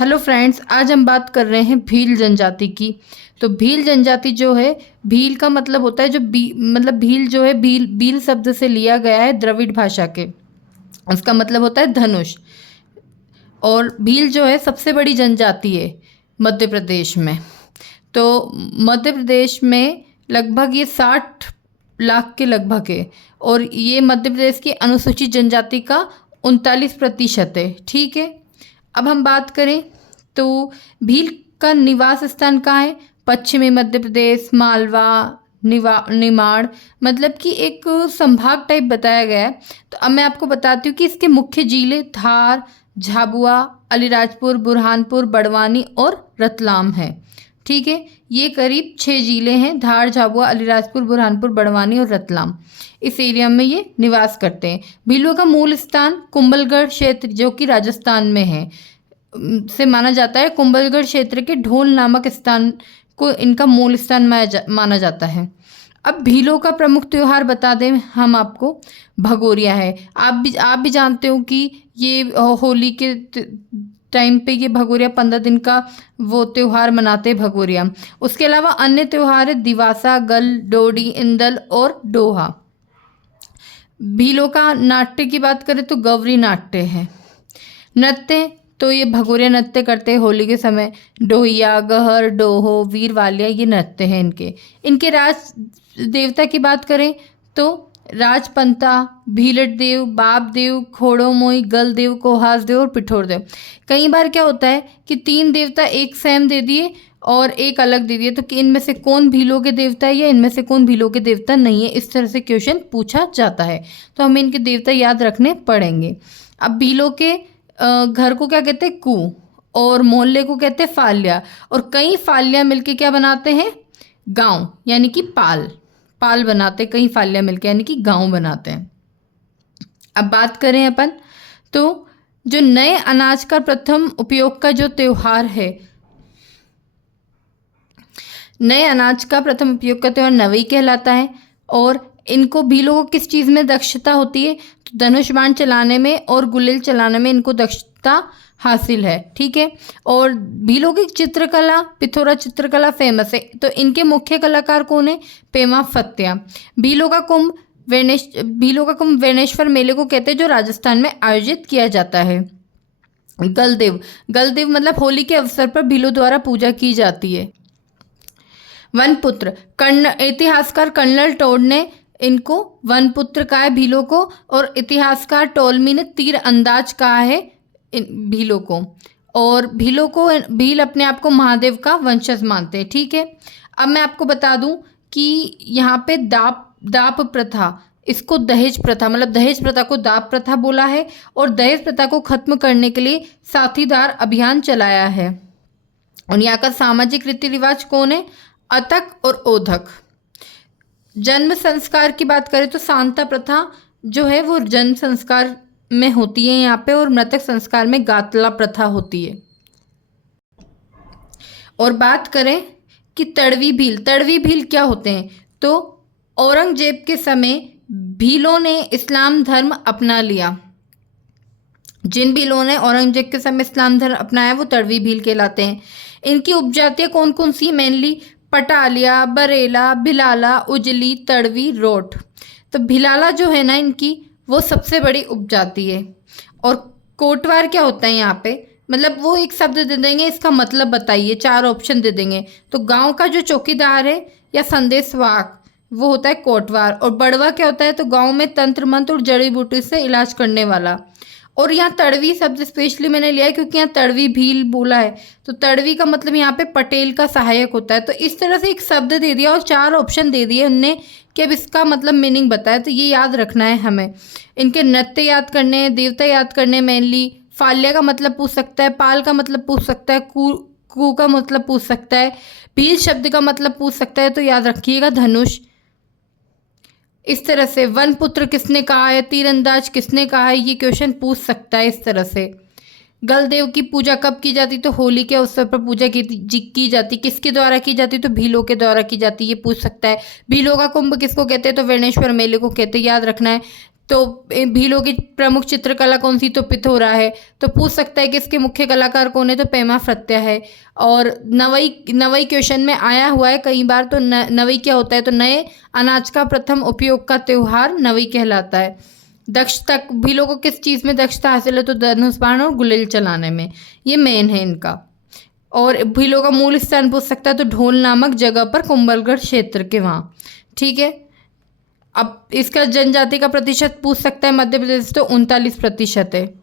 Hello friends, आज हम बात कर रहे हैं भील जनजाति की। तो भील जनजाति जो है, भील का मतलब होता है जो मतलब भील जो है, भील भील शब्द से लिया गया है द्रविड़ भाषा के। उसका मतलब होता है धनुष। और भील जो है सबसे बड़ी जनजाति है मध्य प्रदेश में। तो मध्य प्रदेश में लगभग ये 60 लाख के लगभग है। और ये मध्य प्रदेश की अनुसूचित जनजाति का 39% है। ठीक है, अब हम बात करें तो भील का निवास स्थान कहाँ है? पश्चिमी मध्य प्रदेश, मालवा, निमाड़, मतलब कि एक संभाग टाइप बताया गया है। तो अब मैं आपको बताती हूँ कि इसके मुख्य जिले धार, झाबुआ, अलीराजपुर, बुरहानपुर, बड़वानी और रतलाम है। ठीक है, ये करीब 6 जिले हैं, धार, झाबुआ, अलीराजपुर, बुरहानपुर, बड़वानी और रतलाम। इस एरिया में ये निवास करते हैं। भीलों का मूल स्थान कुंभलगढ़ क्षेत्र जो कि राजस्थान में है से माना जाता है। कुंभलगढ़ क्षेत्र के ढोल नामक स्थान को इनका मूल स्थान माना जाता है। अब भीलों का प्रमुख त्यौहार बता दें हम आपको, भगोरिया है। आप भी जानते हो कि ये होली के टाइम पे ये भगोरिया 15 दिन का वो त्यौहार मनाते हैं भगोरिया। उसके अलावा अन्य त्यौहार है दिवासा, गल, डोडी, इंदल और डोहा। भीलों का नाट्य की बात करें तो गौरी नाट्य है। नृत्य तो ये भगोरिया नृत्य करते हैं होली के समय। डोहिया, गहर, डोहो, वीर वालिया, ये नृत्य हैं इनके राज देवता की बात करें तो राजपंता, भीलट देव, बाप देव, खोड़ो मोई, गल देव, कोहास देव और पिठोर देव। कई बार क्या होता है कि 3 देवता एक सेम दे दिए और एक अलग दे दिए, तो कि इनमें से कौन भीलों के देवता है या इनमें से कौन भीलों के देवता नहीं है, इस तरह से क्वेश्चन पूछा जाता है। तो हमें इनके देवता याद रखने पड़ेंगे। अब भीलों के घर को क्या कहते हैं? कू, और मोहल्ले को कहते हैं फाल्या। और कई फालियाँ मिलके क्या बनाते हैं? गांव, यानी कि पाल बनाते। कई फालियाँ मिलके यानी कि गांव बनाते हैं। अब बात करें अपन तो जो नए अनाज का प्रथम उपयोग का जो त्योहार है, नए अनाज का प्रथम उपयोग का त्यौहार नवई कहलाता है। और इनको भीलों को किस चीज़ में दक्षता होती है? तो धनुष बाण चलाने में और गुलेल चलाने में इनको दक्षता हासिल है। ठीक है, और भीलों की चित्रकला, पिथौरा चित्रकला फेमस है। तो इनके मुख्य कलाकार कौन है? पेमा फत्या। भीलों का कुंभ वेणेश्वर मेले को कहते हैं जो राजस्थान में आयोजित किया जाता है। गलदेव मतलब होली के अवसर पर भीलों द्वारा पूजा की जाती है। वनपुत्र, इतिहासकार कर्नल टोड ने इनको वनपुत्र कहा है भीलों को, और इतिहासकार टोलमी ने तीर अंदाज कहा है भीलों को। और भील अपने आप को महादेव का वंशज मानते हैं। ठीक है, अब मैं आपको बता दूं कि यहाँ पे दाप प्रथा, इसको दहेज प्रथा, मतलब दहेज प्रथा को दाप प्रथा बोला है। और दहेज प्रथा को खत्म करने के लिए साथीदार अभियान चलाया है। और यहाँ का सामाजिक रीति रिवाज कौन है? अतक और ओधक। जन्म संस्कार की बात करें तो सांता प्रथा जो है वो जन्म संस्कार में होती है यहाँ पे, और मृतक संस्कार में गातला प्रथा होती है। और बात करें कि तड़वी भील क्या होते हैं? तो औरंगजेब के समय भीलों ने इस्लाम धर्म अपना लिया। जिन भीलों ने औरंगजेब के समय इस्लाम धर्म अपनाया वो तड़वी भील कहलाते हैं। इनकी उपजातियाँ कौन कौन सी? मेनली पटालिया, बरेला, भिलाला, उजली, तड़वी, रोट। तो भिलाला जो है ना इनकी, वो सबसे बड़ी उपजाति है। और कोटवार क्या होता है यहाँ पे? मतलब वो एक शब्द दे देंगे, इसका मतलब बताइए, 4 ऑप्शन दे देंगे। तो गांव का जो चौकीदार है या संदेशवाहक वो होता है कोटवार। और बड़वा क्या होता है? तो गांव में तंत्र मंत्र और जड़ी बूटी से इलाज करने वाला। और यहाँ तड़वी शब्द स्पेशली मैंने लिया है क्योंकि यहाँ तड़वी भील बोला है। तो तड़वी का मतलब यहाँ पे पटेल का सहायक होता है। तो इस तरह से एक शब्द दे दिया और 4 ऑप्शन दे दिए उनने कि अब इसका मतलब मीनिंग बताया। तो ये याद रखना है हमें। इनके नृत्य याद करने हैं, देवता याद करने हैं। मेनली फाल्या का मतलब पूछ सकता है, पाल का मतलब पूछ सकता है, कू का मतलब पूछ सकता है, भील शब्द का मतलब पूछ सकता है। तो याद रखिएगा धनुष। इस तरह से वनपुत्र किसने कहा है, तीरंदाज किसने कहा है, ये क्वेश्चन पूछ सकता है इस तरह से। गलदेव की पूजा कब की जाती? तो होली के अवसर पर पूजा की जाती। किसके द्वारा की जाती? तो भीलों के द्वारा की जाती, ये पूछ सकता है। भीलों का कुंभ किसको कहते हैं? तो वेणेश्वर मेले को कहते हैं, याद रखना है। तो भीलों की प्रमुख चित्रकला कौन सी, तो पिथोरा है। तो पूछ सकता है कि इसके मुख्य कलाकार कौन है, तो पेमा फ्रत्या है। और नवई क्वेश्चन में आया हुआ है कई बार। तो नवई क्या होता है, तो नए अनाज का प्रथम उपयोग का त्यौहार नवई कहलाता है। दक्षता, भीलों को किस चीज़ में दक्षता हासिल है, तो धनुष बाण और गुलेल चलाने में, ये मेन है इनका। और भीलों का मूल स्थान पूछ सकता है, तो ढोल नामक जगह पर कुंभलगढ़ क्षेत्र के वहाँ, ठीक है। अब इसका जनजाति का प्रतिशत पूछ सकता है, मध्य प्रदेश तो 39% है।